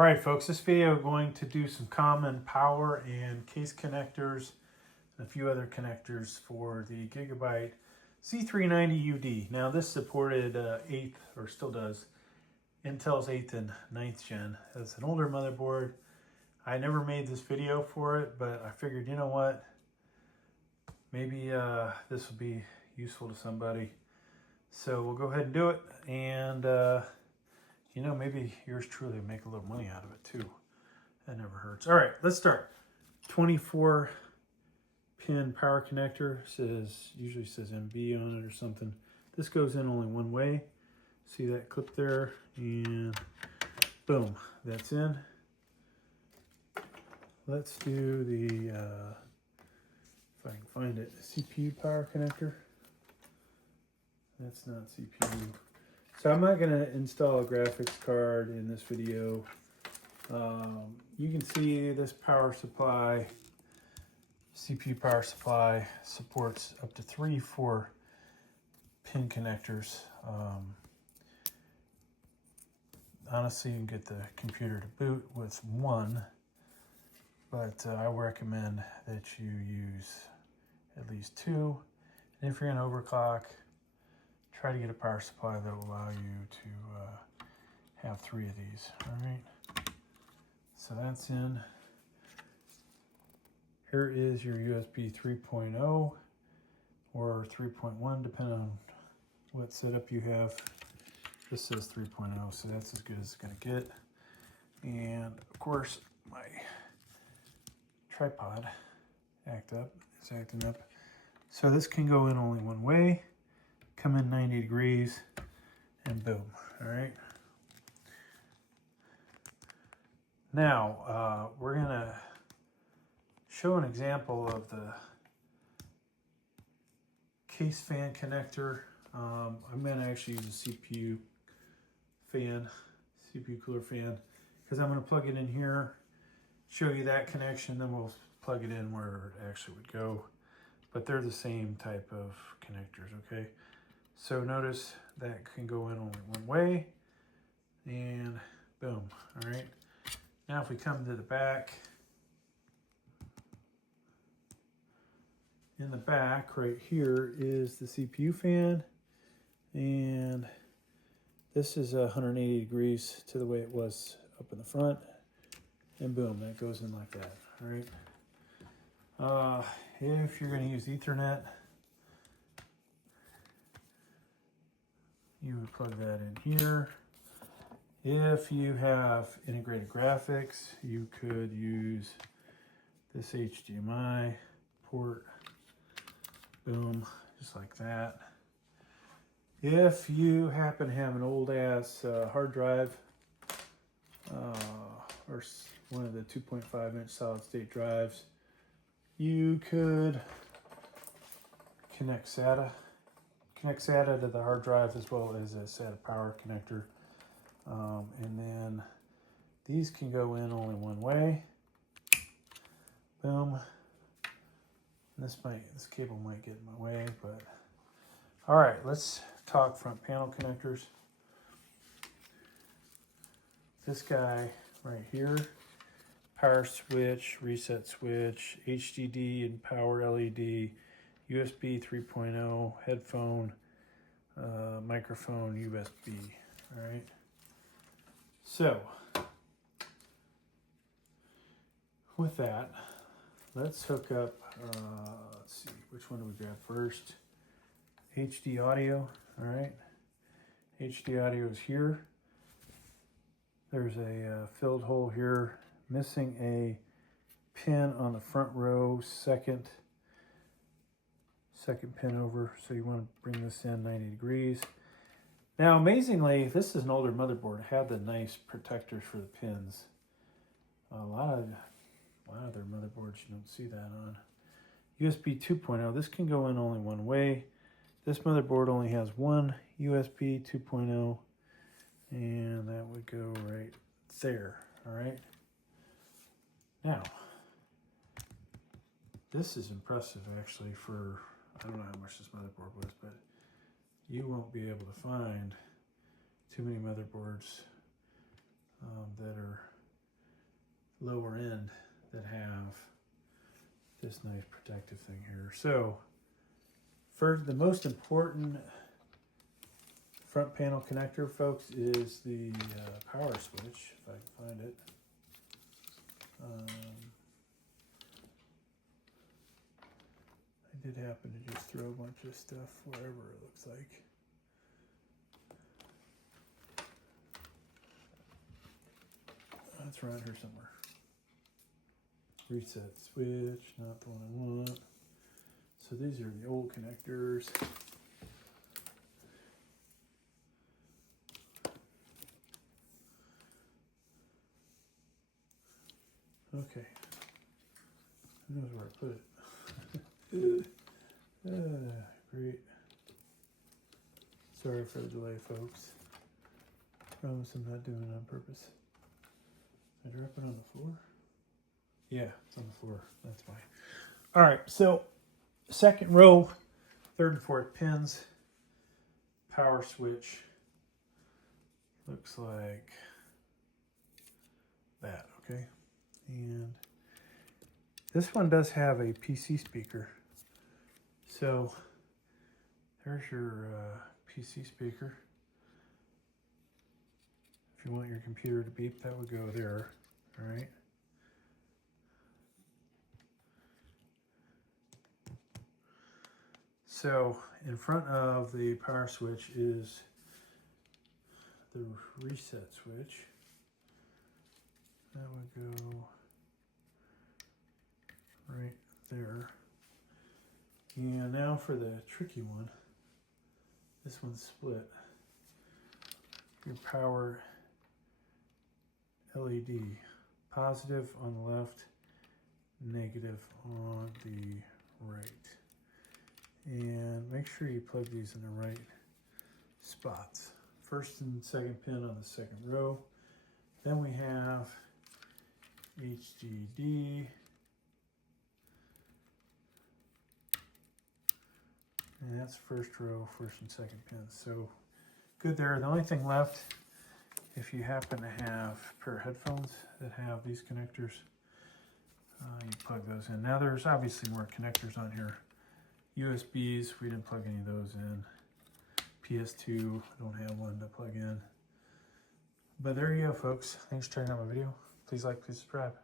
All right, folks, this video is going to do some common power and case connectors and a few other connectors for the Gigabyte Z390 UD. Now, this supported 8th, or still does, Intel's 8th and 9th gen. It's an older motherboard. I never made this video for it, but I figured, you know what, maybe this will be useful to somebody. So we'll go ahead and do it, and you know, maybe yours truly make a little money out of it too. That never hurts. All right, let's start. 24 pin power connector. Usually says MB on it or something. This goes in only one way. See that clip there? And boom, that's in. Let's do the, if I can find it, CPU power connector. That's not CPU. So I'm not going to install a graphics card in this video. You can see this power supply, CPU power supply, supports up to 3 4-pin connectors. Honestly, you can get the computer to boot with one, but I recommend that you use at least 2. And if you're going to overclock, try to get a power supply that will allow you to have 3 of these. All right, so that's in. Here is your USB 3.0 or 3.1, depending on what setup you have. This says 3.0, so that's as good as it's going to get. And of course, my tripod is acting up. So this can go in only one way. Come in 90 degrees, and boom. All right. Now, we're going to show an example of the case fan connector. I'm going to actually use a CPU cooler fan, because I'm going to plug it in here, show you that connection, then we'll plug it in where it actually would go. But they're the same type of connectors, okay? So notice that can go in only one way, and boom. All right. Now if we come to the back, in the back right here is the CPU fan, and this is 180 degrees to the way it was up in the front, and boom, that goes in like that. All right. If you're going to use Ethernet, you would plug that in here. If you have integrated graphics, you could use this HDMI port. Boom, just like that. If you happen to have an old ass hard drive, or one of the 2.5-inch solid state drives, you could connect SATA to the hard drive, as well as a SATA power connector. And then these can go in only one way. Boom. This cable might get in my way, but all right, let's talk front panel connectors. This guy right here, power switch, reset switch, HDD and power LED, USB 3.0, headphone, microphone, USB. All right. So with that, let's hook up, let's see, which one do we grab first? HD audio. All right. HD audio is here. There's a filled hole here, missing a pin on the front row, second pin over, so you want to bring this in 90 degrees. Now, amazingly, this is an older motherboard. It had the nice protectors for the pins. A lot of their motherboards, you don't see that on. USB 2.0, this can go in only one way. This motherboard only has one USB 2.0, and that would go right there, all right? Now, this is impressive, actually, for, I don't know how much this motherboard was, but you won't be able to find too many motherboards that are lower end that have this nice protective thing here. So first, the most important front panel connector, folks, is the power switch, if I can find it. I did happen to just throw a bunch of stuff wherever it looks like. It's around here somewhere. Reset switch, not the one I want. So these are the old connectors. Okay. Who knows where I put it? Great. Sorry for the delay, folks. Promise I'm not doing it on purpose. Did I drop it on the floor? Yeah, it's on the floor. That's fine. All right, so second row, third and fourth pins, power switch. Looks like that, okay? And this one does have a PC speaker. So there's your PC speaker. If you want your computer to beep, that would go there, all right? So in front of the power switch is the reset switch. That would go right there. And now for the tricky one. This one's split. Your power LED. Positive on the left, negative on the right. And make sure you plug these in the right spots. First and second pin on the second row. Then we have HDD. And that's first row, first and second pins. So good there. The only thing left, if you happen to have a pair of headphones that have these connectors, you plug those in. Now there's obviously more connectors on here. USBs, we didn't plug any of those in. PS2, I don't have one to plug in. But there you go, folks. Thanks for checking out my video. Please like, please subscribe.